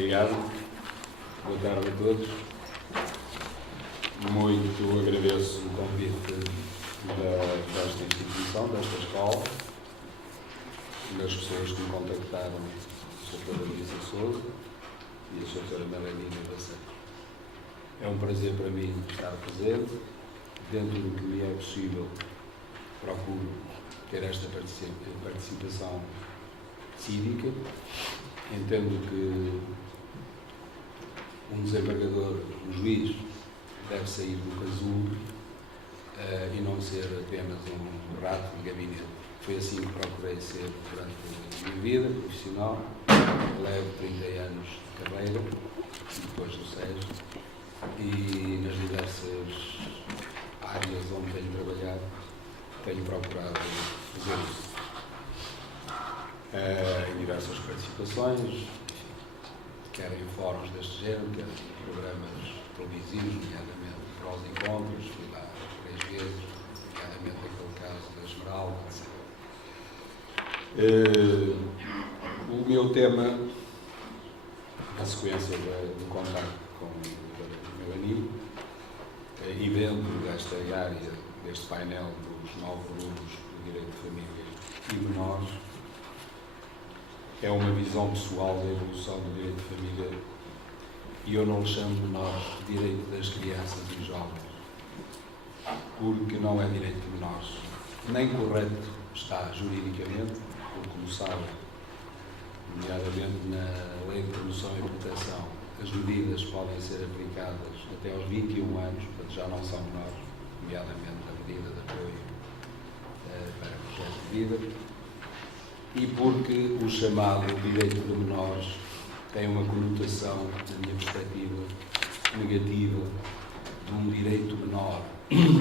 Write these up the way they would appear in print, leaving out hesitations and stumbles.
Obrigado. Boa tarde a todos. Muito agradeço o convite desta instituição, desta escola, das pessoas que me contactaram, a Sra. Luísa Sousa e a Sra. Melanina Bacete. É um prazer para mim estar presente. Dentro do que me é possível, procuro ter esta participação cívica. Entendo que um desembargador, um juiz, deve sair do casulo e não ser apenas um rato de gabinete. Foi assim que procurei ser durante a minha vida profissional. Levo 30 anos de carreira, depois do SES, e nas diversas áreas onde tenho trabalhado, tenho procurado fazer isso. Em diversas participações, enfim, quer em fóruns deste género, quer em programas televisivos, nomeadamente para os encontros, fui lá 3 vezes, nomeadamente aquele caso da Esmeralda, etc. O meu tema, na sequência do contacto com o Melanino, e dentro desta área, deste painel dos 9 volumes do Direito de Família e Menores, é uma visão pessoal da evolução do direito de família, e eu não lhe chamo de menores direito das crianças e jovens, porque não é direito de menores. Nem correto está juridicamente, porque, como sabem, nomeadamente na Lei de Promoção e Proteção, as medidas podem ser aplicadas até aos 21 anos, portanto já não são menores, nomeadamente a medida de apoio para projetos de vida, e porque o chamado direito de menores tem uma conotação, na minha perspectiva, negativa de um direito menor,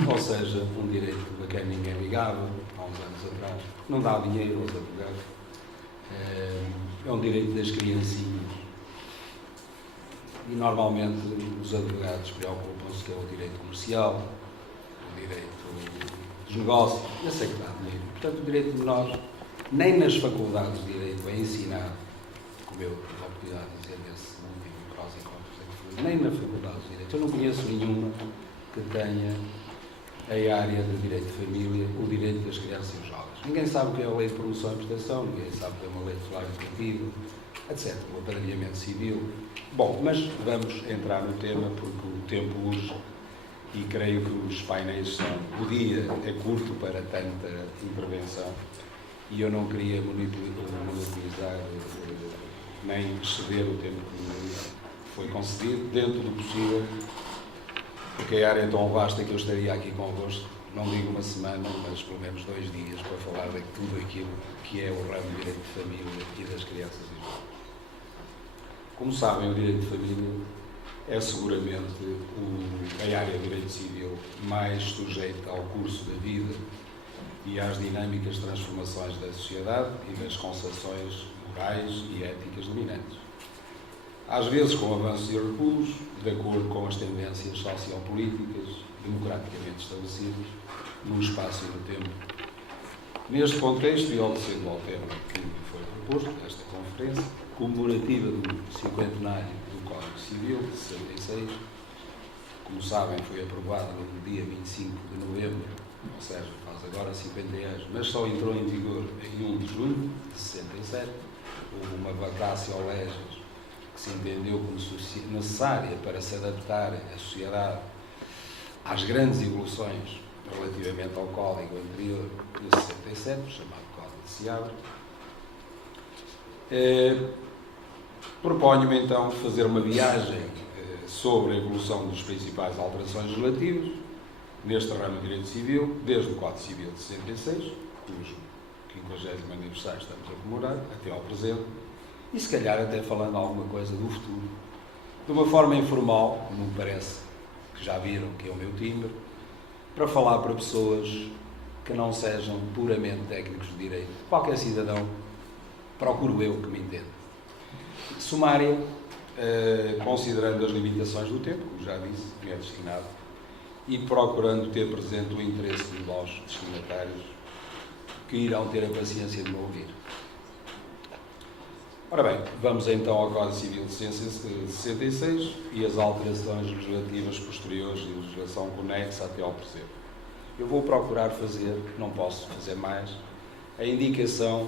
ou seja, um direito a quem ninguém ligava, há uns anos atrás, não dá dinheiro aos advogados, é um direito das criancinhas. E normalmente os advogados preocupam-se que é o direito comercial, o direito dos negócios, eu sei que dá dinheiro. Portanto, o direito de menores, nem nas faculdades de Direito é ensinado, como eu tive a oportunidade de dizer nesse último prós e contras em que fui, nem na faculdade de Direito. Eu não conheço nenhuma que tenha a área de Direito de Família, o direito das crianças e os jovens. Ninguém sabe o que é a Lei de Promoção e Proteção, ninguém sabe o que é uma Lei de Salário Efetivo, etc. O apadrinhamento civil. Bom, mas vamos entrar no tema porque o tempo urge e creio que os painéis são... O dia é curto para tanta intervenção. E eu não queria monopolizar nem exceder o tempo que me foi concedido, dentro do possível, porque a área é tão vasta que eu estaria aqui convosco, não digo uma semana, mas pelo menos 2 dias, para falar de tudo aquilo que é o ramo de direito de família e das crianças e jovens. Como sabem, o direito de família é seguramente a área de direito civil mais sujeita ao curso da vida e às dinâmicas transformações da sociedade e das concepções morais e éticas dominantes. Às vezes com avanços e recuos, de acordo com as tendências sociopolíticas democraticamente estabelecidas no espaço e no tempo. Neste contexto, e obedecendo ao tema que foi proposto nesta conferência, comemorativa do 50º do Código Civil, de 66, como sabem, foi aprovada no dia 25 de novembro, ou seja, faz agora 50 anos, mas só entrou em vigor em 1 de junho de 67. Houve uma vacácio legis que se entendeu como necessária para se adaptar a sociedade às grandes evoluções relativamente ao Código anterior de 67, chamado Código de Seabra. Proponho-me então fazer uma viagem sobre a evolução das principais alterações legislativas neste ramo de direito civil, desde o Código Civil de 66, cujo 50º aniversário estamos a comemorar, até ao presente, e se calhar até falando alguma coisa do futuro, de uma forma informal, como me parece que já viram que é o meu timbre, para falar para pessoas que não sejam puramente técnicos de direito. Qualquer cidadão, procuro eu que me entenda. Sumária, considerando as limitações do tempo, como já disse, que é destinado, e procurando ter presente o interesse de vós, destinatários, que irão ter a paciência de me ouvir. Ora bem, vamos então ao Código Civil de 66 e as alterações legislativas posteriores e legislação conexa até ao presente. Eu vou procurar fazer, não posso fazer mais, a indicação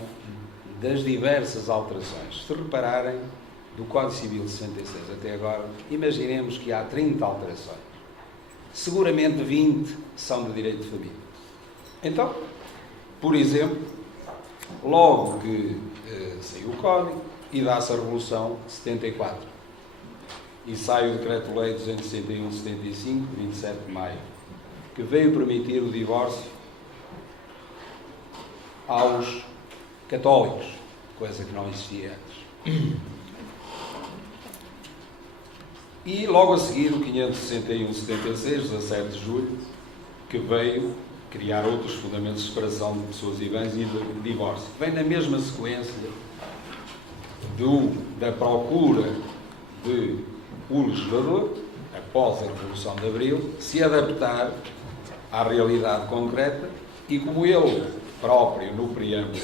das diversas alterações. Se repararem, do Código Civil de 66 até agora, imaginemos que há 30 alterações. Seguramente 20 são de direito de família. Então, por exemplo, logo que saiu o Código e dá-se a Revolução de 74 e sai o Decreto-Lei 261/75, 27 de maio, que veio permitir o divórcio aos católicos, coisa que não existia antes. E logo a seguir o 561/76, 17 de julho, que veio criar outros fundamentos de separação de pessoas e bens e de divórcio. Vem na mesma sequência da procura de o legislador, após a Revolução de Abril, se adaptar à realidade concreta e, como ele próprio, no preâmbulo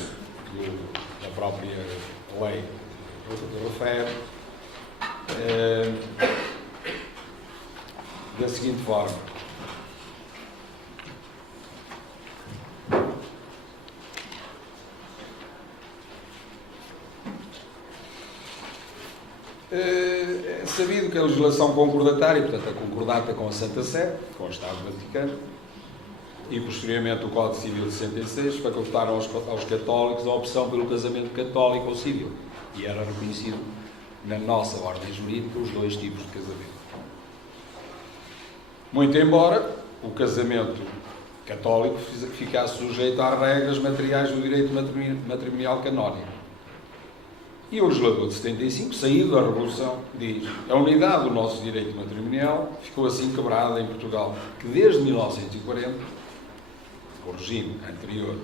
da própria lei, refere da seguinte forma: é sabido que a legislação concordatária, portanto a concordata com a Santa Sé, com o Estado Vaticano, e posteriormente o Código Civil de 66, facultaram aos católicos a opção pelo casamento católico ou civil, e era reconhecido na nossa ordem jurídica os dois tipos de casamento. Muito embora o casamento católico ficasse sujeito às regras materiais do direito matrimonial canónico. E o legislador de 75, saído da Revolução, diz: a unidade do nosso direito matrimonial ficou assim quebrada em Portugal, que desde 1940, o regime anterior,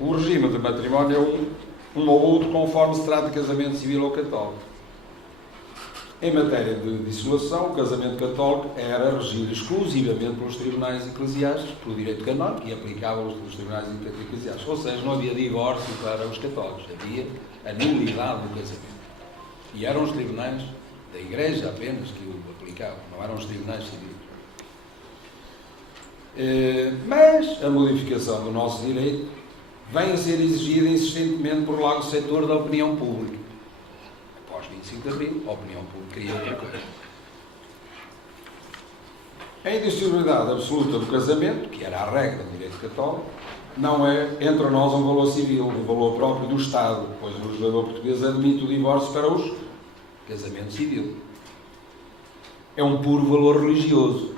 o regime de matrimónio é um ou outro conforme se trata de casamento civil ou católico. Em matéria de dissolução, o casamento católico era regido exclusivamente pelos tribunais eclesiásticos, pelo direito canónico, e aplicável pelos tribunais eclesiásticos. Ou seja, não havia divórcio para os católicos, havia a nulidade do casamento. E eram os tribunais da Igreja apenas que o aplicavam, não eram os tribunais civis. Mas a modificação do nosso direito vem a ser exigida insistentemente por largo setor da opinião pública. Após 25 de Abril, a opinião pública queria outra coisa. A indissolubilidade absoluta do casamento, que era a regra do direito católico, não é entre nós um valor civil, um valor próprio do Estado, pois o legislador português admite o divórcio para os casamentos civil. É um puro valor religioso.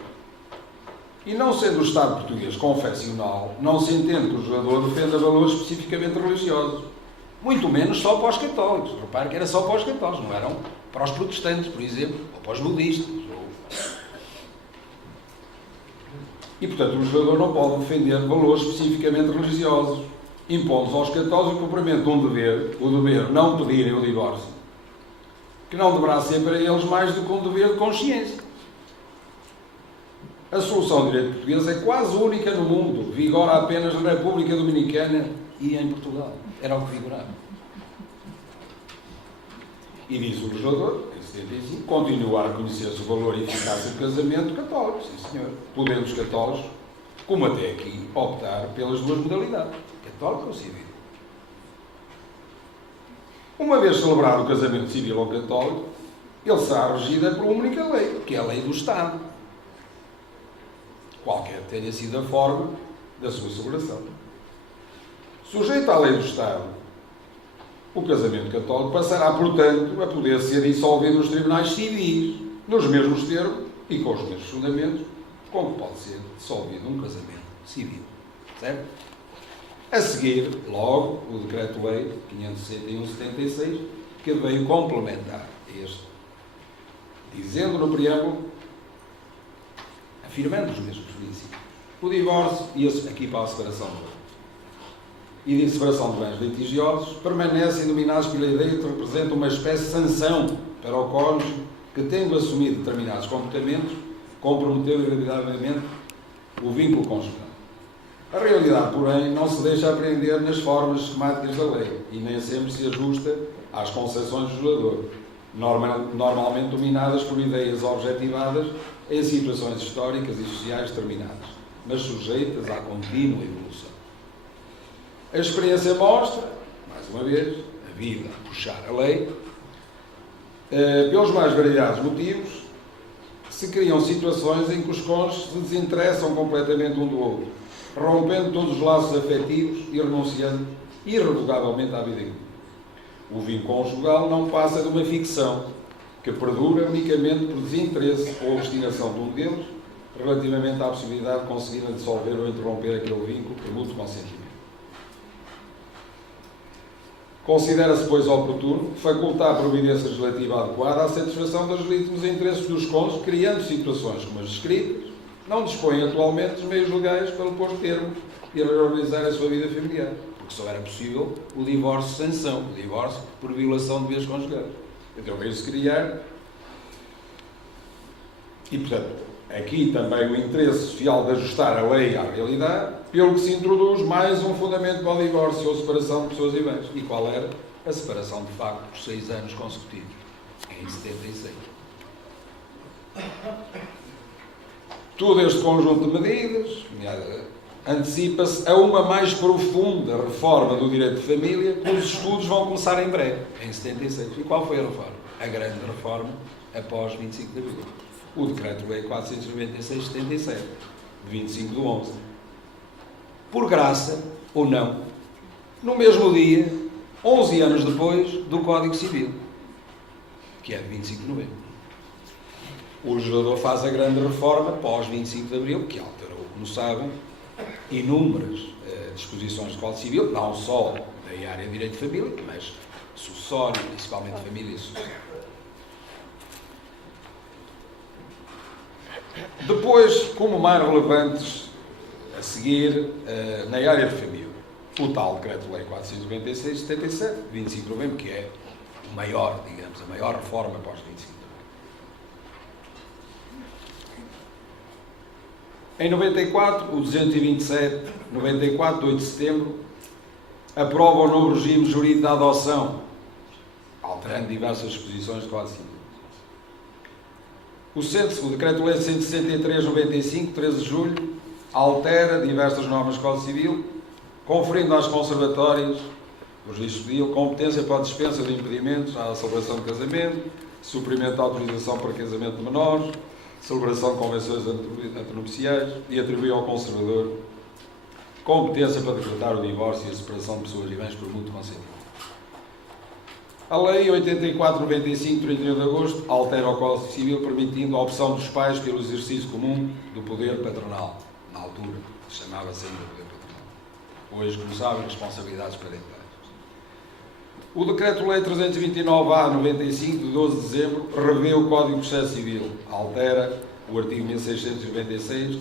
E não sendo o Estado português confessional, não se entende que o legislador defenda valores especificamente religiosos. Muito menos só para os católicos. Repare que era só para os católicos, não eram para os protestantes, por exemplo, ou para os budistas. E, portanto, o legislador não pode defender valores especificamente religiosos, impondo aos católicos o cumprimento de um dever, o dever não pedirem o divórcio, que não deverá ser para eles mais do que um dever de consciência. A solução do direito português é quase única no mundo, vigora apenas na República Dominicana e em Portugal. Era o que vigorava. E diz o legislador, em 75, continua a reconhecer-se o valor e eficácia do casamento católico, sim senhor, podendo os católicos, como até aqui, optar pelas duas modalidades, católico ou civil. Uma vez celebrado o casamento civil ou católico, ele será regido por uma única lei, que é a lei do Estado, qualquer tenha sido a forma da sua celebração. Sujeito à lei do Estado, o casamento católico passará, portanto, a poder ser dissolvido nos tribunais civis, nos mesmos termos e com os mesmos fundamentos, como pode ser dissolvido um casamento civil. Certo? A seguir, logo, o Decreto-Lei 561/76, que veio complementar este, dizendo no preâmbulo, afirmando os mesmos princípios. O divórcio, e aqui para a separação e de separação de bens litigiosos, permanecem dominados pela ideia que representam uma espécie de sanção para o cônjuge que, tendo assumido determinados comportamentos, comprometeu irremediavelmente o vínculo conjugal. A realidade, porém, não se deixa apreender nas formas esquemáticas da lei e nem sempre se ajusta às concepções do legislador, normalmente dominadas por ideias objetivadas em situações históricas e sociais determinadas, mas sujeitas à contínua evolução. A experiência mostra, mais uma vez, a vida a puxar a lei, pelos mais variados motivos, se criam situações em que os cônjuges se desinteressam completamente um do outro, rompendo todos os laços afetivos e renunciando irrevogavelmente à vida em comum. O vínculo conjugal não passa de uma ficção que perdura unicamente por desinteresse ou obstinação de um deles relativamente à possibilidade de conseguir dissolver ou interromper aquele vínculo por mútuo consentimento. Considera-se, pois, oportuno facultar providências relativas adequadas à satisfação dos legítimos interesses dos cônjuges, criando situações como as descritas, não dispõem atualmente dos meios legais para pôr termo e reorganizar a sua vida familiar, porque só era possível o divórcio sem sanção, o divórcio por violação de bens conjugais. Então veio-se criar, e portanto, aqui também o interesse social de ajustar a lei à realidade, pelo que se introduz mais um fundamento para o divórcio ou separação de pessoas e bens. E qual era? A separação de facto por 6 anos consecutivos, em 76. Todo este conjunto de medidas antecipa-se a uma mais profunda reforma do direito de família, cujos estudos vão começar em breve, em 76. E qual foi a reforma? A grande reforma após 25 de abril. O Decreto-Lei 496 de 77, de 25 de 11. Por graça, ou não, no mesmo dia, 11 anos depois, do Código Civil, que é de 25 de novembro. O legislador faz a grande reforma pós 25 de abril, que alterou, como sabem, inúmeras disposições do Código Civil, não só da área de direito de família, mas sucessório, principalmente família e sucessório. Depois, como mais relevantes a seguir, na área de família, o tal Decreto-Lei 496 de 77, 25 de novembro, que é o maior, digamos, a maior reforma após 25 de novembro. Em 94, o 227, 94, de 8 de setembro, aprova o novo regime jurídico da adoção, alterando diversas disposições do Código Civil. O Decreto-Lei 163/95, 13 de julho, altera diversas normas do Código Civil, conferindo às conservatórias do Registro Civil competência para a dispensa de impedimentos à celebração de casamento, suprimento da autorização para casamento de menores, celebração de convenções antenupciais e atribui ao conservador competência para decretar o divórcio e a separação de pessoas e bens por mútuo consentimento. A Lei 84/95, 31 de agosto, altera o Código Civil, permitindo a opção dos pais pelo exercício comum do poder patronal. Na altura, chamava-se ainda poder patronal. Hoje, como sabem, responsabilidades parentais. O Decreto-Lei 329/95, de 12 de dezembro, revê o Código de Processo Civil. Altera o artigo 1696,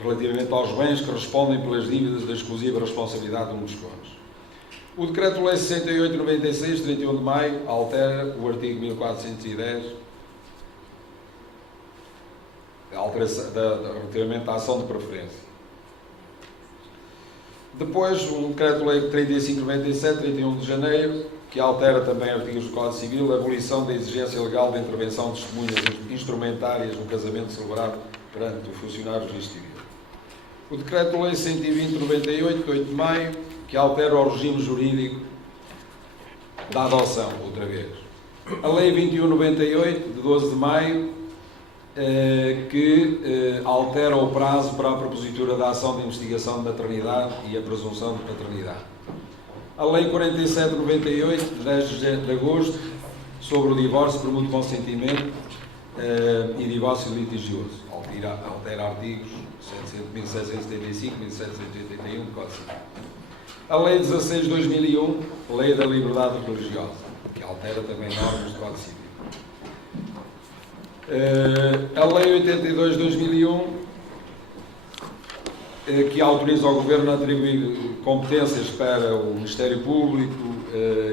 relativamente aos bens que respondem pelas dívidas da exclusiva responsabilidade de um dos cônjuges. O Decreto-Lei 68/96, 31 de maio, altera o artigo 1410, relativamente à ação de preferência. Depois, um Decreto-Lei 35/97, 31 de janeiro, que altera também artigos do Código Civil, a abolição da exigência legal de intervenção de testemunhas instrumentárias no casamento celebrado perante o funcionário do Registro Civil. O Decreto-Lei 120/98, de 8 de maio, que altera o regime jurídico da adoção, outra vez. A Lei 21/98, de 12 de maio, que altera o prazo para a propositura da ação de investigação de maternidade e a presunção de paternidade. A Lei 47/98, de 10 de agosto, sobre o divórcio por mútuo consentimento e divórcio litigioso. Altera artigos 1775, 1781 do Código Civil. A Lei 16 de 2001, Lei da Liberdade Religiosa, que altera também normas do Código Civil. A Lei 82 de 2001, que autoriza o Governo a atribuir competências para o Ministério Público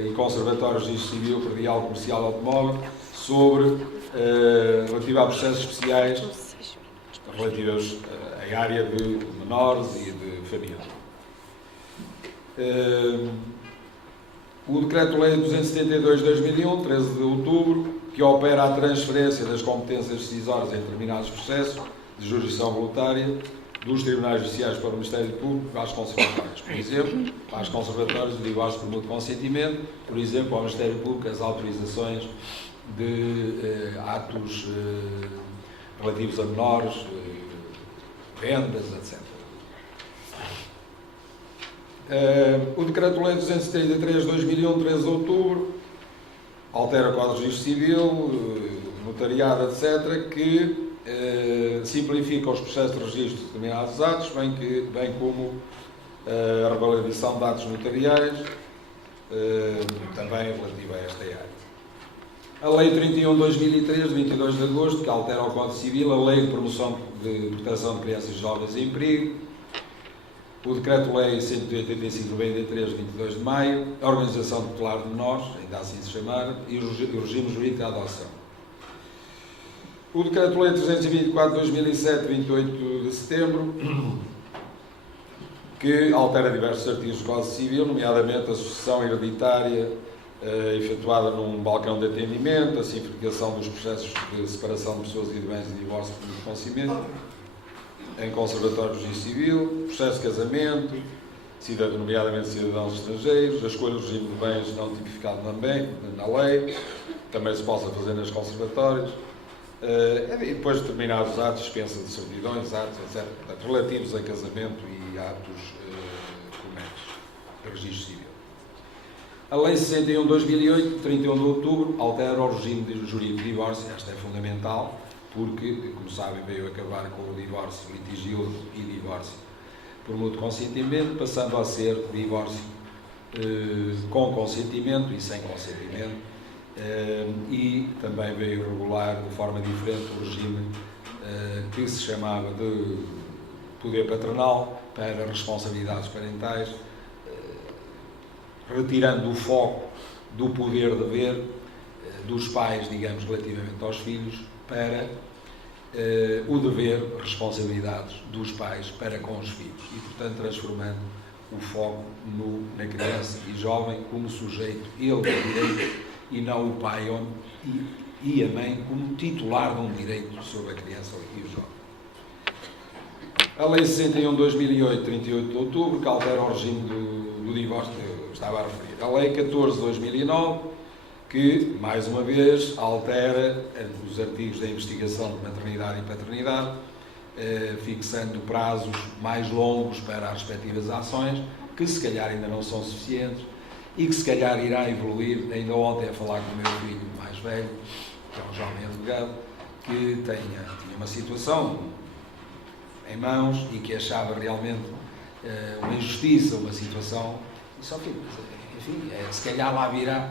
e Conservatórios de Registro Civil, Predial, Comercial e Automóvel, sobre, relativo a processos especiais relativas à área de menores e de família. O Decreto-Lei 272 de 2001, 13 de outubro, que opera a transferência das competências decisórias em determinados processos de jurisdição voluntária dos tribunais judiciais para o Ministério Público às conservatórias. Por exemplo, às conservatórias de divórcio por mútuo consentimento, por exemplo, ao Ministério Público as autorizações de atos relativos a menores, vendas, etc. O Decreto-Lei 233 de 2001, 13 de outubro, altera o Código de Registro Civil, notariado, etc., que simplifica os processos de registro de determinados atos, bem como a revalidação de atos notariais, também relativa a esta área. A Lei 31 de 2003, de 22 de agosto, que altera o Código Civil, a Lei de Promoção de Proteção de Crianças e Jovens em Perigo, o Decreto-Lei 185 de 93, de 22 de maio, a Organização Tutelar de Menores, ainda assim se chamar, e o regime jurídico da adoção. O Decreto-Lei 324 de 2007, 28 de setembro, que altera diversos artigos do Código Civil, nomeadamente a sucessão hereditária efetuada num balcão de atendimento, a simplificação dos processos de separação de pessoas e de bens e divórcio por conhecimento, em conservatório de registro civil, processo de casamento, nomeadamente cidadãos estrangeiros, a escolha do regime de bens não tipificado na lei, também se possa fazer nas conservatórias, e depois determinados atos, dispensa de certidões, atos, etc., relativos a casamento e atos conexos, de registro civil. A Lei 61 de 2008, 31 de outubro, altera o regime jurídico de divórcio. Esta é fundamental, porque, como sabem, veio acabar com o divórcio litigioso e divórcio por mútuo consentimento, passando a ser divórcio com consentimento e sem consentimento, e também veio regular de forma diferente o regime que se chamava de poder paternal para responsabilidades parentais, retirando o foco do poder-dever dos pais, digamos, relativamente aos filhos, para o dever, responsabilidades dos pais para com os filhos e, portanto, transformando o foco na criança e jovem como sujeito, ele do direito, e não o pai e a mãe como titular de um direito sobre a criança e o jovem. A Lei 61 de 2008, 38 de outubro, que altera o regime do divórcio, que eu estava a referir. A Lei 14 de 2009, que, mais uma vez, altera os artigos da investigação de maternidade e paternidade, fixando prazos mais longos para as respectivas ações, que se calhar ainda não são suficientes e que se calhar irá evoluir. Ainda ontem a falar com o meu filho mais velho, que é um jovem advogado, que tinha uma situação em mãos e que achava realmente uma injustiça, uma situação, e só que, enfim, se calhar lá virá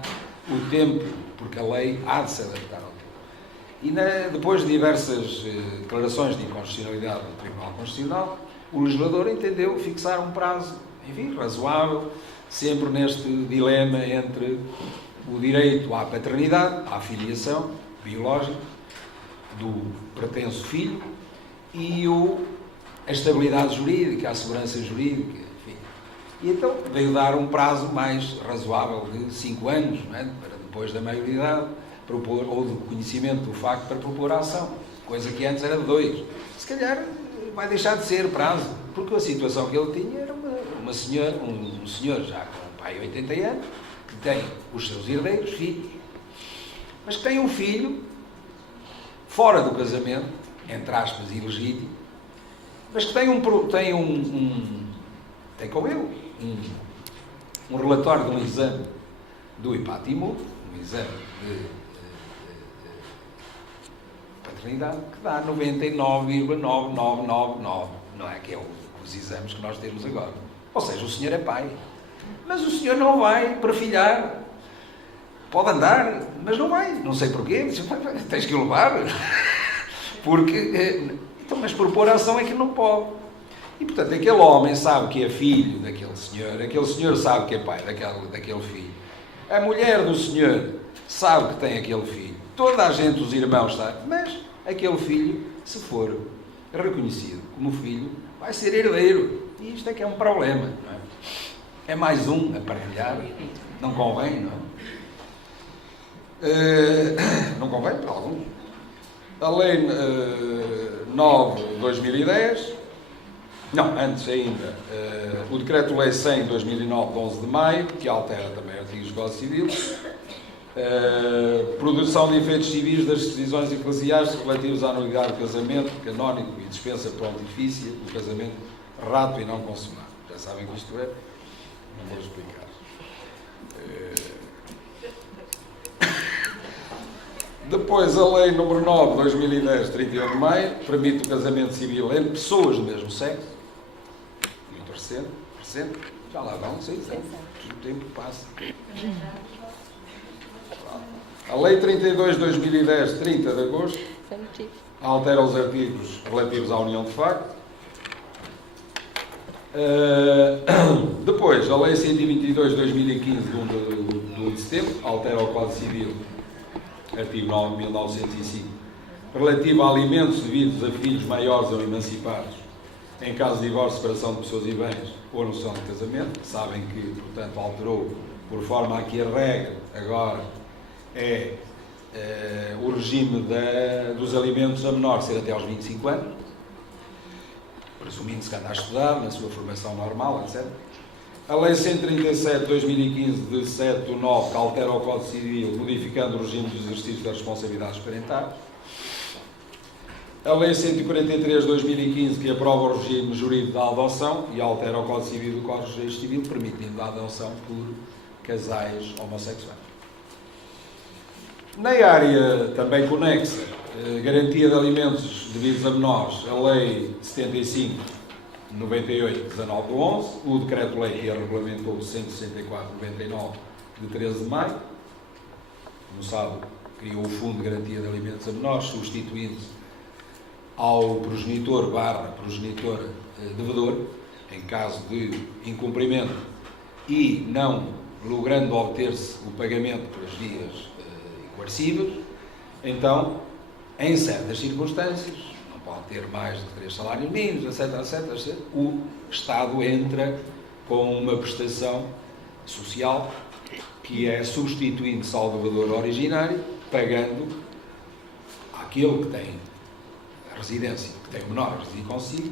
o tempo, porque a lei há de se adaptar ao tempo. E depois de diversas declarações de inconstitucionalidade do Tribunal Constitucional, o legislador entendeu fixar um prazo, enfim, razoável, sempre neste dilema entre o direito à paternidade, à filiação biológica do pretenso filho e a estabilidade jurídica, a segurança jurídica, enfim. E então veio dar um prazo mais razoável de 5 anos, não é? Para depois da maioridade, propor, ou do conhecimento do facto para propor a ação, coisa que antes era de 2. Se calhar vai deixar de ser prazo, porque a situação que ele tinha era um senhor já com um pai de 80 anos, que tem os seus herdeiros, filhos, mas que tem um filho fora do casamento, entre aspas, ilegítimo, mas que tem como eu, um relatório de um exame do IPATIMU, um exame de paternidade, que dá 99,9999, não é? Que é os exames que nós temos agora. Ou seja, o senhor é pai, mas o senhor não vai para filhar. Pode andar, mas não vai. Não sei porquê, tens que o levar. Porque, então, mas propor a ação é que não pode. E, portanto, aquele homem sabe que é filho daquele senhor sabe que é pai daquele filho. A mulher do senhor sabe que tem aquele filho. Toda a gente, os irmãos, sabe. Mas aquele filho, se for reconhecido como filho, vai ser herdeiro. E isto é que é um problema, não é? É mais um a partilhar, não convém, não é? Não convém para alguns. A Lei 9 de 2010, não, antes ainda, o Decreto-Lei 100 de 2009, de 11 de maio, que altera também artigos do Código Civil, produção de efeitos civis das decisões eclesiásticas relativos à nulidade do casamento canónico e dispensa pontifícia do casamento rato e não consumado. Já sabem que isto é? Não vou explicar. Depois, a Lei nº 9 de 2010, 31 de maio, permite o casamento civil entre pessoas do mesmo sexo. Muito recente. Já lá vão 6 anos. O tempo passa. A Lei 32 de 2010, 30 de agosto, altera os artigos relativos à união de facto. Depois, a Lei 122 de 2015, de 1 de setembro, altera o Código Civil, artigo 9 de 1905, relativo a alimentos devidos a filhos maiores ou emancipados, em caso de divórcio, separação de pessoas e bens ou noção de casamento. Sabem que, portanto, alterou por forma a que a regra agora é o regime dos alimentos a menor ser até aos 25 anos, presumindo-se que anda a estudar, na sua formação normal, etc. A Lei 137 de 2015, de 7 de 9, que altera o Código Civil, modificando o regime dos exercícios das responsabilidades parentais. A Lei 143 de 2015, que aprova o regime jurídico da adoção e altera o Código Civil do Código de Registro Civil, permitindo a adoção por casais homossexuais. Na área também conexa, garantia de alimentos devidos a menores, a Lei 75, 98, 19 de 11, o Decreto-Lei que regulamentou o 164, 99, de 13 de maio, como sabe, criou o Fundo de Garantia de Alimentos a Menores, substituindo-se ao progenitor / progenitor devedor, em caso de incumprimento e não logrando obter-se o pagamento pelas vias coercíveis. Então, em certas circunstâncias, não pode ter mais de 3 salários mínimos, etc., o Estado entra com uma prestação social que é substituindo-se ao devedor originário, pagando àquele que tem a residência, que tem o menor a residir consigo.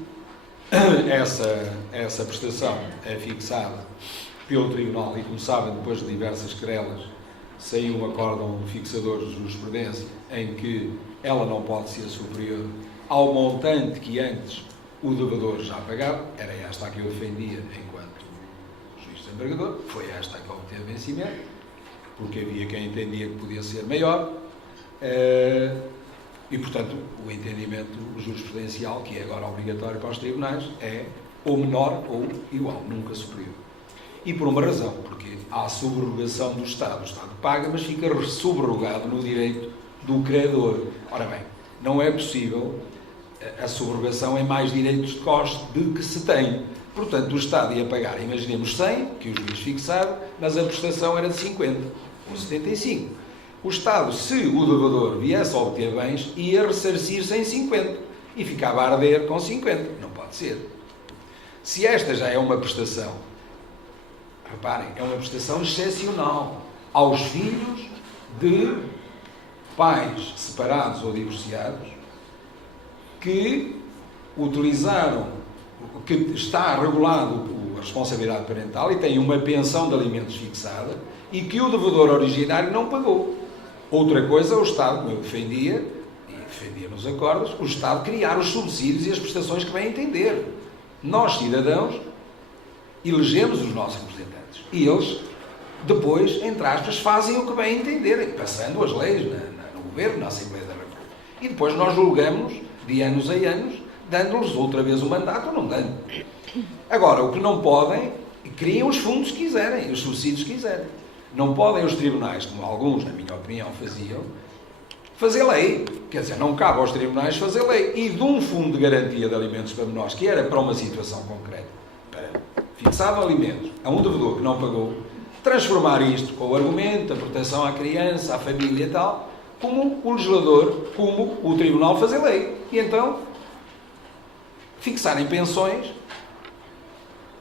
Essa prestação é fixada pelo Tribunal e, como sabem, depois de diversas querelas, saiu um acórdão fixador de jurisprudência em que ela não pode ser superior ao montante que antes o devedor já pagava. Era esta a que eu defendia enquanto juiz desembargador. Foi esta que obteve vencimento, porque havia quem entendia que podia ser maior. E, portanto, o entendimento jurisprudencial, que é agora obrigatório para os tribunais, é ou menor ou igual, nunca superior. E por uma razão, porque há a subrogação do Estado. O Estado paga, mas fica subrogado no direito do credor. Ora bem, não é possível a subrogação em mais direitos de coste de que se tem. Portanto, o Estado ia pagar, imaginemos 100, que os juízes fixaram, mas a prestação era de 50, ou 75. O Estado, se o devedor viesse a obter bens, ia ressarcir-se em 50 e ficava a arder com 50. Não pode ser. Se esta já é uma prestação, reparem, é uma prestação excepcional aos filhos de pais separados ou divorciados que utilizaram, que está regulado a responsabilidade parental e têm uma pensão de alimentos fixada e que o devedor originário não pagou. Outra coisa, o Estado, como eu defendia, e defendia nos acordos, o Estado criar os subsídios e as prestações que bem entender. Nós, cidadãos, elegemos os nossos representantes e eles, depois, entre aspas, fazem o que bem entenderem, passando as leis no Governo, na Assembleia da República. E depois nós julgamos, de anos em anos, dando-lhes outra vez o mandato ou não dando. Agora, o que não podem, criam os fundos que quiserem, os subsídios que quiserem. Não podem os tribunais, como alguns, na minha opinião, faziam, fazer lei. Quer dizer, não cabe aos tribunais fazer lei. E de um fundo de garantia de alimentos para menores, que era para uma situação concreta, para fixar alimentos a um devedor que não pagou, transformar isto com o argumento da proteção à criança, à família e tal, como o legislador, como o tribunal fazer lei. E então, fixarem pensões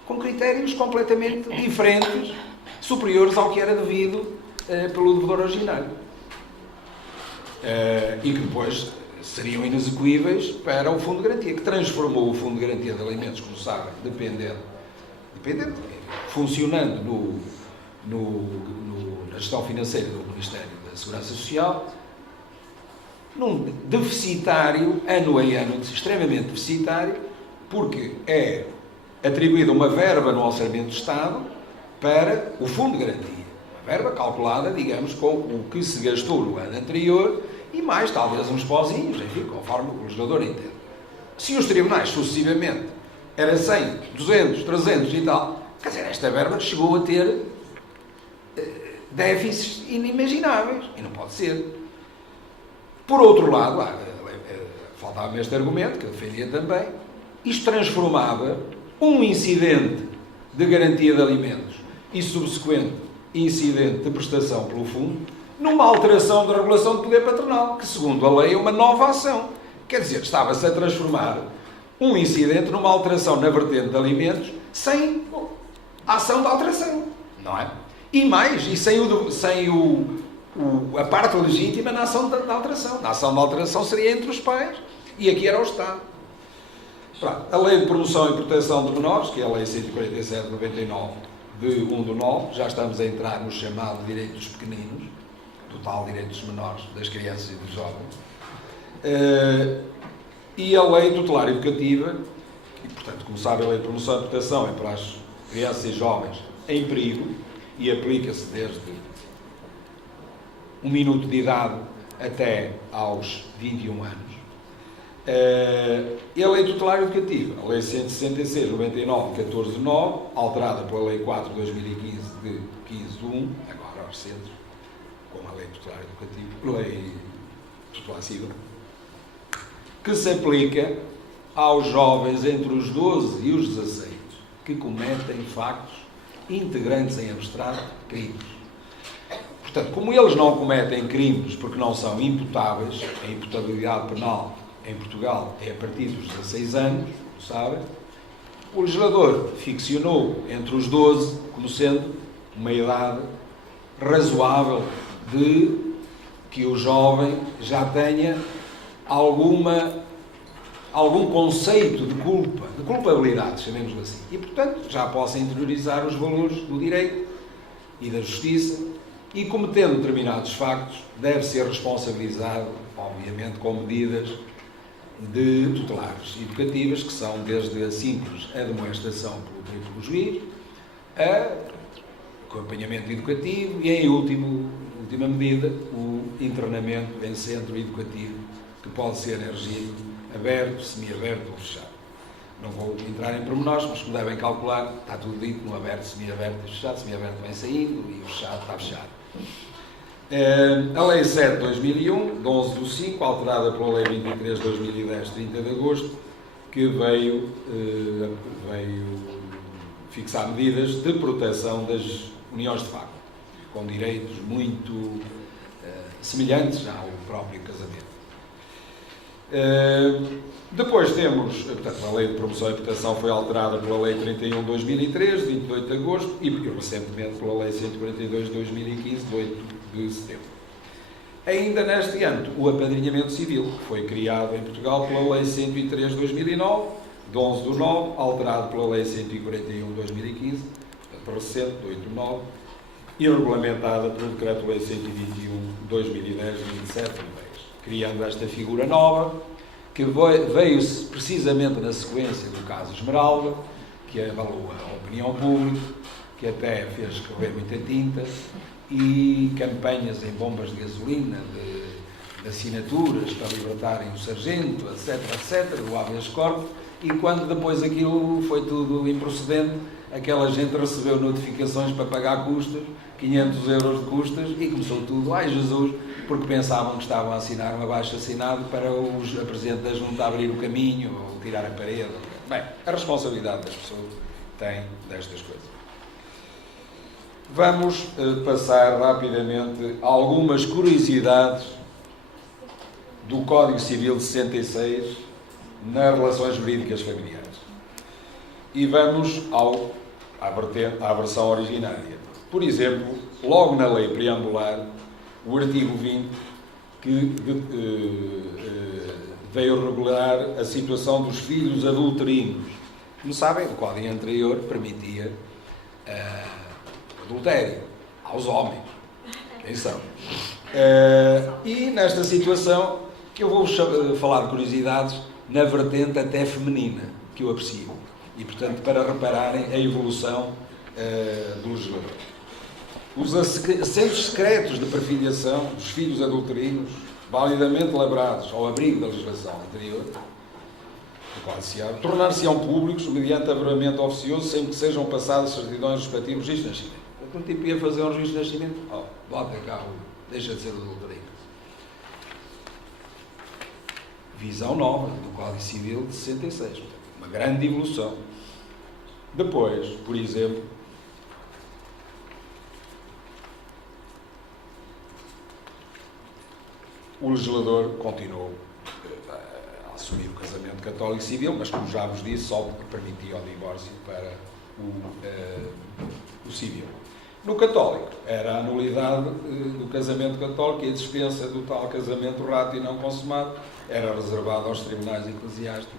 com critérios completamente diferentes, superiores ao que era devido pelo devedor originário. E que depois seriam inexequíveis para o Fundo de Garantia, que transformou o Fundo de Garantia de Alimentos, como sabem, dependente, funcionando na gestão financeira do Ministério da Segurança Social, num deficitário, ano a ano, extremamente deficitário, porque é atribuída uma verba no Orçamento do Estado para o Fundo de Garantia. Uma verba calculada, digamos, com o que se gastou no ano anterior e mais, talvez, uns pozinhos, enfim, conforme o legislador entende. Se os tribunais, sucessivamente, era 100, 200, 300 e tal, quer dizer, esta verba chegou a ter déficits inimagináveis. E não pode ser. Por outro lado, faltava-me este argumento, que eu defendia também, isto transformava um incidente de garantia de alimentos e subsequente incidente de prestação pelo fundo numa alteração da regulação de poder patronal, que, segundo a lei, é uma nova ação. Quer dizer, estava-se a transformar um incidente numa alteração na vertente de alimentos sem a ação de alteração, não é? E mais, e sem a parte legítima na ação de alteração. Na ação de alteração seria entre os pais e aqui era o Estado. Pronto. A Lei de Promoção e Proteção de Menores, que é a Lei 147 de 99, de 1/9, já estamos a entrar no chamado direito dos pequeninos, total direito dos menores, das crianças e dos jovens, e a Lei Tutelar Educativa, que, portanto, como sabem, a Lei de Promoção e Proteção é para as crianças e jovens em perigo e aplica-se desde 1 minuto de idade até aos 21 anos. E a Lei Tutelar Educativa, a Lei 166/99, 14/9, alterada pela Lei 4 de 2015, de 15/1, agora aos centros, com a Lei Tutelar Educativa, Lei Tutelar Civil, que se aplica aos jovens entre os 12 e os 16, que cometem factos integrantes em abstrato crimes. Portanto, como eles não cometem crimes porque não são imputáveis, a imputabilidade penal em Portugal é a partir dos 16 anos, sabem, o legislador ficcionou entre os 12 como sendo uma idade razoável de que o jovem já tenha algum conceito de culpabilidade, chamemos assim, e, portanto, já possa interiorizar os valores do direito e da justiça e, cometendo determinados factos, deve ser responsabilizado, obviamente, com medidas de tutelares educativas, que são desde a simples admoestação pelo juiz, a acompanhamento educativo e, em última medida, o internamento em centro educativo, que pode ser em regime aberto, semiaberto ou fechado. Não vou entrar em pormenores, mas como devem calcular, está tudo dito no aberto, semiaberto e fechado. Semiaberto vem saindo e o fechado está fechado. A Lei 7 de 2001, de 11/5, alterada pela Lei 23 de 2010, 30 de agosto, que veio fixar medidas de proteção das uniões de facto, com direitos muito semelhantes ao próprio casamento. Depois temos, portanto, a Lei de Promoção e Proteção foi alterada pela Lei 31 de 2003, 28 de agosto, e recentemente pela Lei 142 de 2015, de 8 de setembro. Ainda neste ano, o apadrinhamento civil, que foi criado em Portugal pela Lei 103 de 2009, de 11/9, alterado pela Lei 141 de 2015, portanto, recente, de 8/9, e regulamentada pelo Decreto-Lei 121 de 2010, de 27 de 10, criando esta figura nova, que veio precisamente na sequência do caso Esmeralda, que abalou a opinião pública, que até fez correr muita tinta, e campanhas em bombas de gasolina, de assinaturas para libertarem o sargento, etc., do habeas corpus, e quando depois aquilo foi tudo improcedente, aquela gente recebeu notificações para pagar custas, 500 euros de custas, e começou tudo, ai Jesus, porque pensavam que estavam a assinar um abaixo-assinado para a Presidente da Junta abrir o caminho ou tirar a parede. Bem, a responsabilidade das pessoas tem destas coisas. Vamos passar rapidamente a algumas curiosidades do Código Civil de 66, nas relações jurídicas familiares. E vamos à versão originária. Por exemplo, logo na lei preambular, o artigo 20, que veio regular a situação dos filhos adulterinos. Como sabem, o Código anterior permitia adultério aos homens. Quem são? E nesta situação, eu vou falar de curiosidades na vertente até feminina, que eu aprecio. E, portanto, para repararem a evolução do legislador. Os assentos secretos de perfilhação dos filhos adulterinos, validamente labrados ao abrigo da legislação anterior, tornar-se-ão públicos mediante avramento oficioso, sempre que sejam passadas certidões respectivos de registro de nascimento. Então, tipo, ia fazer um registro de nascimento, bota cá, deixa de ser adulterino. Visão nova do Código Civil de 66. Uma grande evolução. Depois, por exemplo, o legislador continuou a assumir o casamento católico civil, mas, como já vos disse, só permitia o divórcio para o civil. No católico, era a nulidade do casamento católico e a dispensa do tal casamento rato e não consumado era reservada aos tribunais eclesiásticos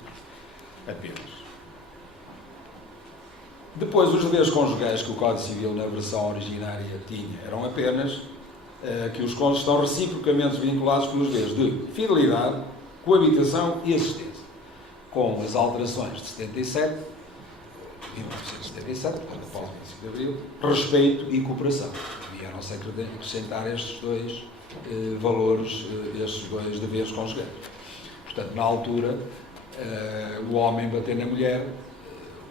apenas. Depois, os deveres conjugais que o Código Civil, na versão originária, tinha eram apenas que os cônjuges estão reciprocamente vinculados pelos deveres de fidelidade, coabitação e assistência. Com as alterações de 1977, após o 25 de Abril, respeito e cooperação. Vieram-se acrescentar estes dois valores, estes dois deveres conjugais. Portanto, na altura, o homem bater na mulher,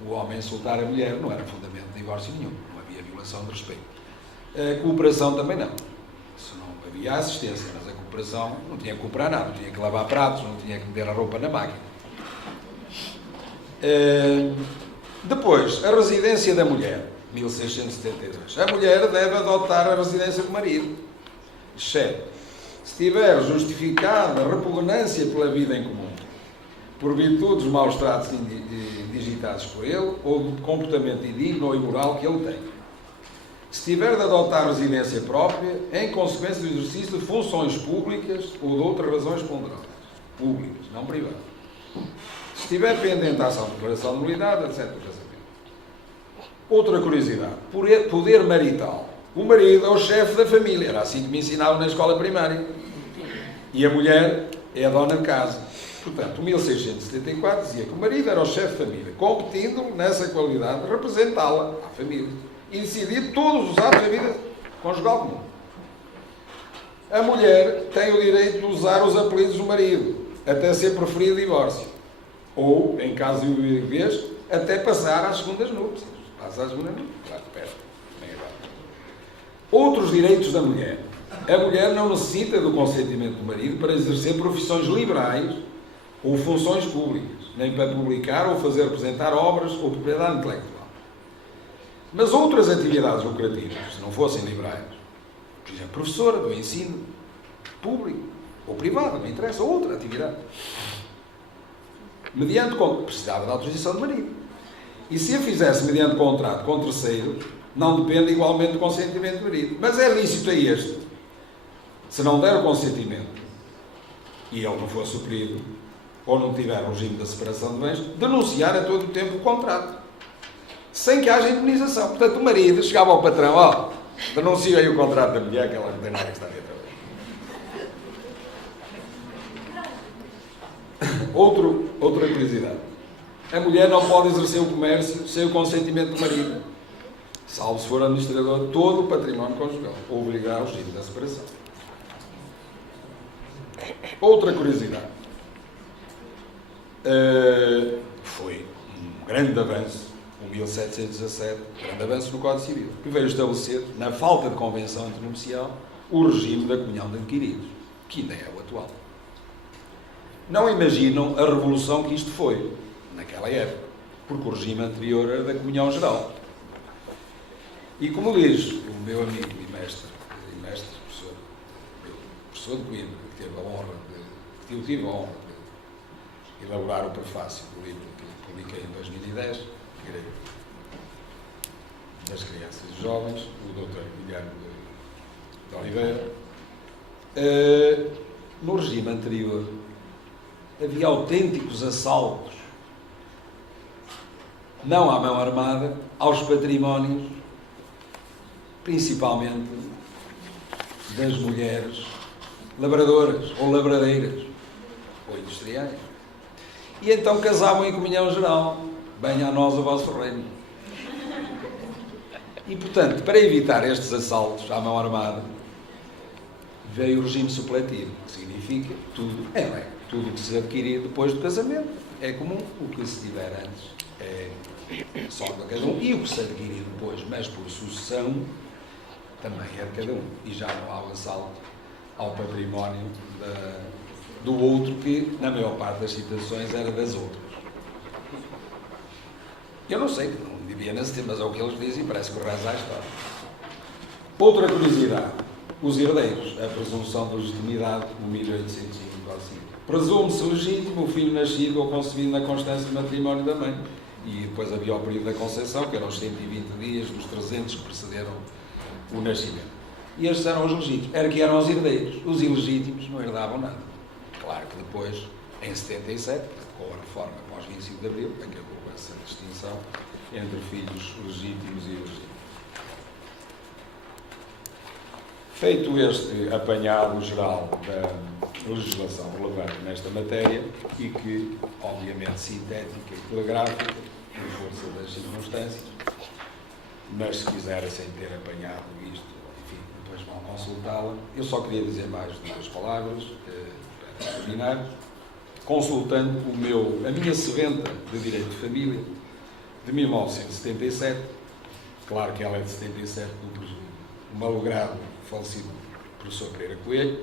o homem insultar a mulher, não era fundamento de divórcio nenhum, não havia violação de respeito. A cooperação também não. Isso não havia assistência, mas a cooperação não tinha que cooperar nada, não tinha que lavar pratos, não tinha que meter a roupa na máquina. Depois, a residência da mulher, 1672. A mulher deve adotar a residência do marido, exceto se tiver justificada repugnância pela vida em comum, por virtude dos maus tratos digitados por ele ou do comportamento indigno ou imoral que ele tem. Se tiver de adotar residência própria, em consequência do exercício de funções públicas ou de outras razões ponderadas. Públicas, não privadas. Se estiver pendente a ação de declaração de nulidade, etc. do casamento. Outra curiosidade. Poder marital. O marido é o chefe da família. Era assim que me ensinavam na escola primária. E a mulher é a dona de casa. Portanto, o 1674 dizia que o marido era o chefe de família, competindo nessa qualidade de representá-la, à família, e decidir todos os atos da vida conjugal comum. A mulher tem o direito de usar os apelidos do marido, até ser preferido divórcio. Ou, em caso de viuvez, até passar às segundas núpcias. Passa às segundas núpcias. Claro, perto. Outros direitos da mulher. A mulher não necessita do consentimento do marido para exercer profissões liberais ou funções públicas, nem para publicar ou fazer apresentar obras ou propriedade intelectual. Mas outras atividades lucrativas, se não fossem liberais, por exemplo, professora do ensino público ou privado, não interessa, outra atividade, mediante precisava da autorização do marido. E se a fizesse mediante contrato com terceiro, não depende igualmente do consentimento do marido. Mas é lícito a este, se não der o consentimento e ele não for suprido, ou não tiver o regime da separação de bens, denunciar a todo o tempo o contrato, sem que haja indemnização. Portanto, o marido chegava ao patrão, denuncia aí o contrato da mulher, que ela não tem nada que está dentro. Outra curiosidade. A mulher não pode exercer o comércio sem o consentimento do marido, salvo se for administrador de todo o património conjugal, ou obrigar ao regime da separação. Outra curiosidade. Foi um grande avanço, o 1717, grande avanço no Código Civil, que veio estabelecer, na falta de convenção anternupcial, o regime da comunhão de adquiridos, que ainda é o atual. Não imaginam a revolução que isto foi, naquela época, porque o regime anterior era da comunhão geral. E como diz o meu amigo e mestre, professor de Coimbra, que eu tive a honra elaborar o prefácio do livro que publiquei em 2010, Direito das Crianças e Jovens, o Dr. Guilherme de Oliveira. No regime anterior havia autênticos assaltos, não à mão armada, aos patrimónios, principalmente das mulheres labradoras ou labradeiras ou industriais. E então casavam em comunhão geral. Venha a nós o vosso reino. E, portanto, para evitar estes assaltos à mão armada, veio o regime supletivo, que significa tudo é lei. Tudo o que se adquirir depois do casamento é comum, o que se tiver antes é só de cada um, e o que se adquirir depois, mas por sucessão, também é de cada um. E já não há o assalto ao património do outro, que, na maior parte das situações, era das outras. Eu não sei, não vivia nesse tempo, mas é o que eles dizem, parece que reza a história. Outra curiosidade, os herdeiros, a presunção de legitimidade, o 1805 assim. Presume-se legítimo o filho nascido ou concebido na constância de matrimónio da mãe. E depois havia o período da concepção, que eram os 120 dias dos 300 que precederam o nascimento. E estes eram os legítimos. Era que eram os herdeiros. Os ilegítimos não herdavam nada. Claro que depois, em 77, com a reforma após 25 de Abril, acabou essa distinção entre filhos legítimos e ilegítimos. Feito este apanhado geral da legislação relevante nesta matéria, e que, obviamente, sintética e telegráfica, por força das circunstâncias, mas se quiserem sem ter apanhado isto, enfim, depois vão consultá-la. Eu só queria dizer mais duas palavras, para terminar, consultando a minha sebenta de Direito de Família, de 1977, claro que ela é de 77, do malogrado falecido professor Pereira Coelho,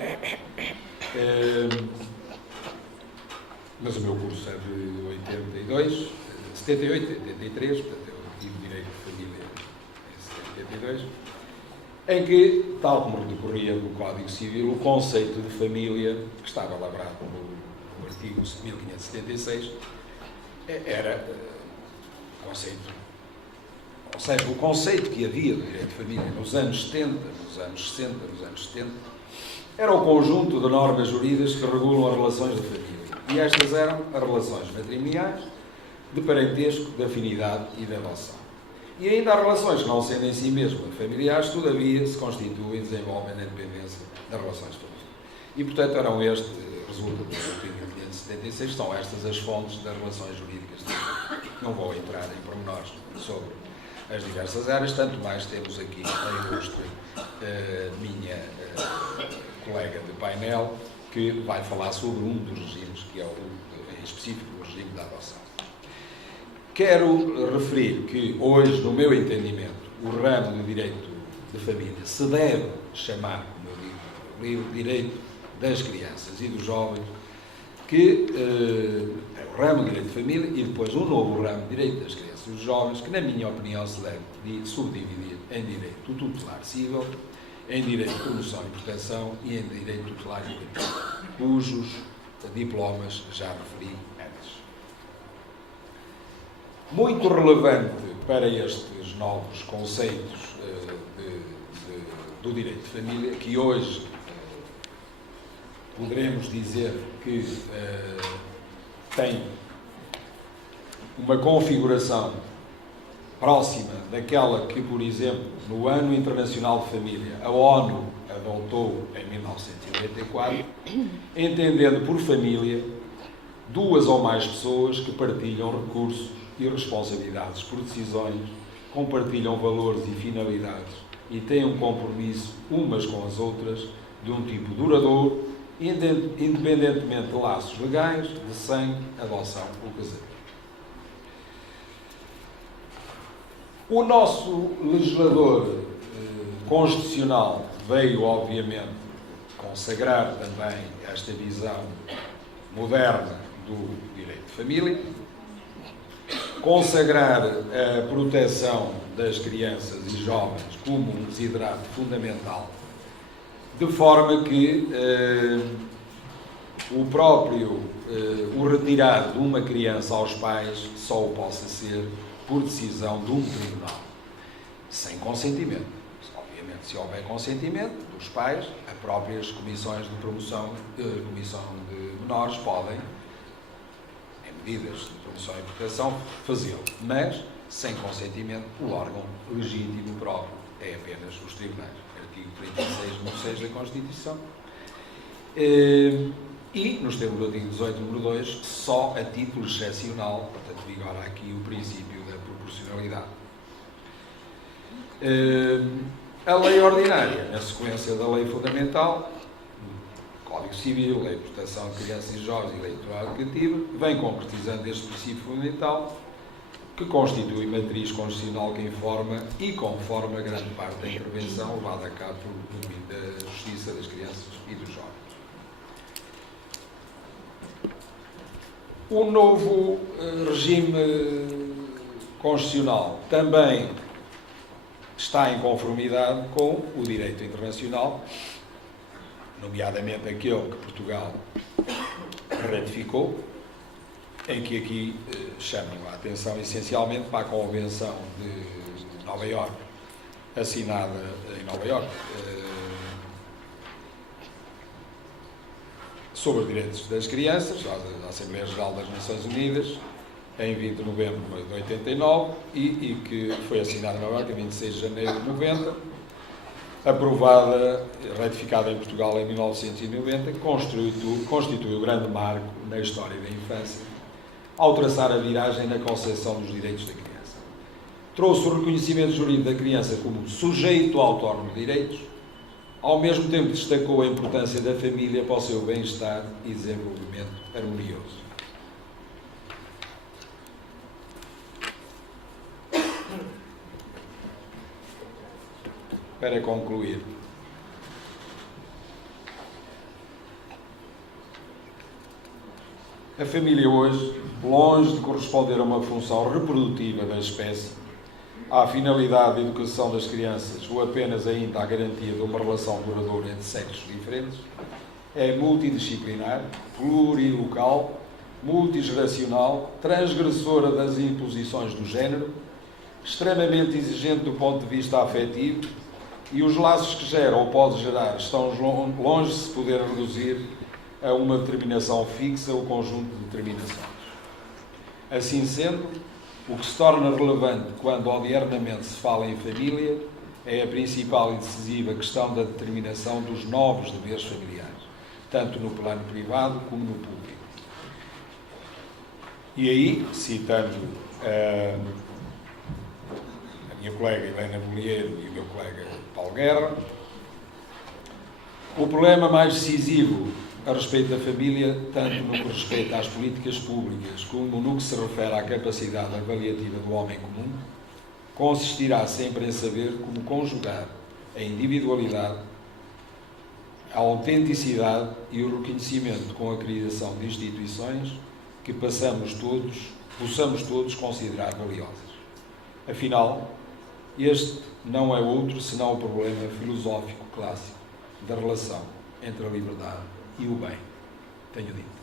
mas o meu curso é de 82, 78, 83, portanto eu tive Direito de Família em 72, em que, tal como decorria do Código Civil, o conceito de família, que estava lavrado no artigo 1576, era conceito. Ou seja, o conceito que havia do direito de família nos anos 70, nos anos 60, nos anos 70, era o conjunto de normas jurídicas que regulam as relações de família. E estas eram as relações matrimoniais, de parentesco, de afinidade e de adoção. E ainda as relações que, não sendo em si mesmas familiares, todavia se constituem e desenvolvem na independência das relações familiares. E, portanto, eram este, resulta do artigo 576, são estas as fontes das relações jurídicas. Não vou entrar em pormenores sobre as diversas áreas, tanto mais temos aqui a ilustre minha colega de painel, que vai falar sobre um dos regimes, que é em específico o regime da adoção. Quero referir que hoje, no meu entendimento, o ramo de Direito de Família se deve chamar, como eu digo, o livro Direito das Crianças e dos Jovens, que é o ramo de Direito de Família, e depois um novo ramo de Direito das Crianças e dos Jovens, que, na minha opinião, se deve subdividir em Direito Tutelar Civil, em Direito de Promoção e Proteção e em Direito Tutelar e Primário, cujos diplomas já referi antes. Muito relevante para estes novos conceitos do direito de família, que hoje poderemos dizer que tem uma configuração próxima daquela que, por exemplo, no Ano Internacional de Família, a ONU adotou em 1984, entendendo por família duas ou mais pessoas que partilham recursos e responsabilidades por decisões, compartilham valores e finalidades e têm um compromisso umas com as outras de um tipo duradouro, independentemente de laços legais, de sangue, adoção ou casamento. O nosso legislador constitucional veio, obviamente, consagrar também esta visão moderna do direito de família, consagrar a proteção das crianças e jovens como um desiderado fundamental, de forma que o retirar de uma criança aos pais só o possa ser por decisão de um tribunal, sem consentimento. Obviamente, se houver consentimento dos pais, as próprias comissões de promoção, comissão de menores podem, em medidas de promoção e proteção, fazê-lo. Mas, sem consentimento, o órgão legítimo próprio é apenas os tribunais. Artigo 36, número 6 da Constituição. E, nos termos do artigo 18, número 2, só a título excepcional, portanto, vigora aqui o princípio da proporcionalidade. A lei ordinária, na sequência da lei fundamental, Código Civil, Lei de Proteção de Crianças e Jovens e Lei Eleitoral Educativa, vem concretizando este princípio fundamental, que constitui matriz constitucional que informa e conforma grande parte da intervenção levada a cabo pelo domínio da justiça das crianças e dos jovens. O novo regime constitucional também está em conformidade com o direito internacional, nomeadamente aquele que Portugal ratificou, em que aqui chamam a atenção essencialmente para a Convenção de Nova Iorque, assinada em Nova Iorque, sobre os direitos das crianças, da Assembleia Geral das Nações Unidas, em 20 de novembro de 89, e que foi assinada em Nova Iorque em 26 de janeiro de 90, aprovada, ratificada em Portugal em 1990, constitui o grande marco na história da infância, ao traçar a viragem na concepção dos direitos da criança. Trouxe o reconhecimento jurídico da criança como sujeito autónomo de direitos, ao mesmo tempo destacou a importância da família para o seu bem-estar e desenvolvimento harmonioso. Para concluir, a família hoje, longe de corresponder a uma função reprodutiva da espécie, à finalidade de educação das crianças ou apenas ainda à garantia de uma relação duradoura entre sexos diferentes, é multidisciplinar, plurilocal, multigeracional, transgressora das imposições do género, extremamente exigente do ponto de vista afetivo, e os laços que gera ou pode gerar estão longe de se poder reduzir a uma determinação fixa ou conjunto de determinações. Assim sendo, o que se torna relevante quando odiernamente se fala em família é a principal e decisiva questão da determinação dos novos deveres familiares, tanto no plano privado como no público. E aí, citando a minha colega Helena Bolieiro e o meu colega Paulo Guerra, o problema mais decisivo a respeito da família, tanto no que respeita às políticas públicas como no que se refere à capacidade avaliativa do homem comum, consistirá sempre em saber como conjugar a individualidade, a autenticidade e o reconhecimento com a criação de instituições que possamos todos considerar valiosas. Afinal, este não é outro senão o problema filosófico clássico da relação entre a liberdade e o bem. Tenho dito.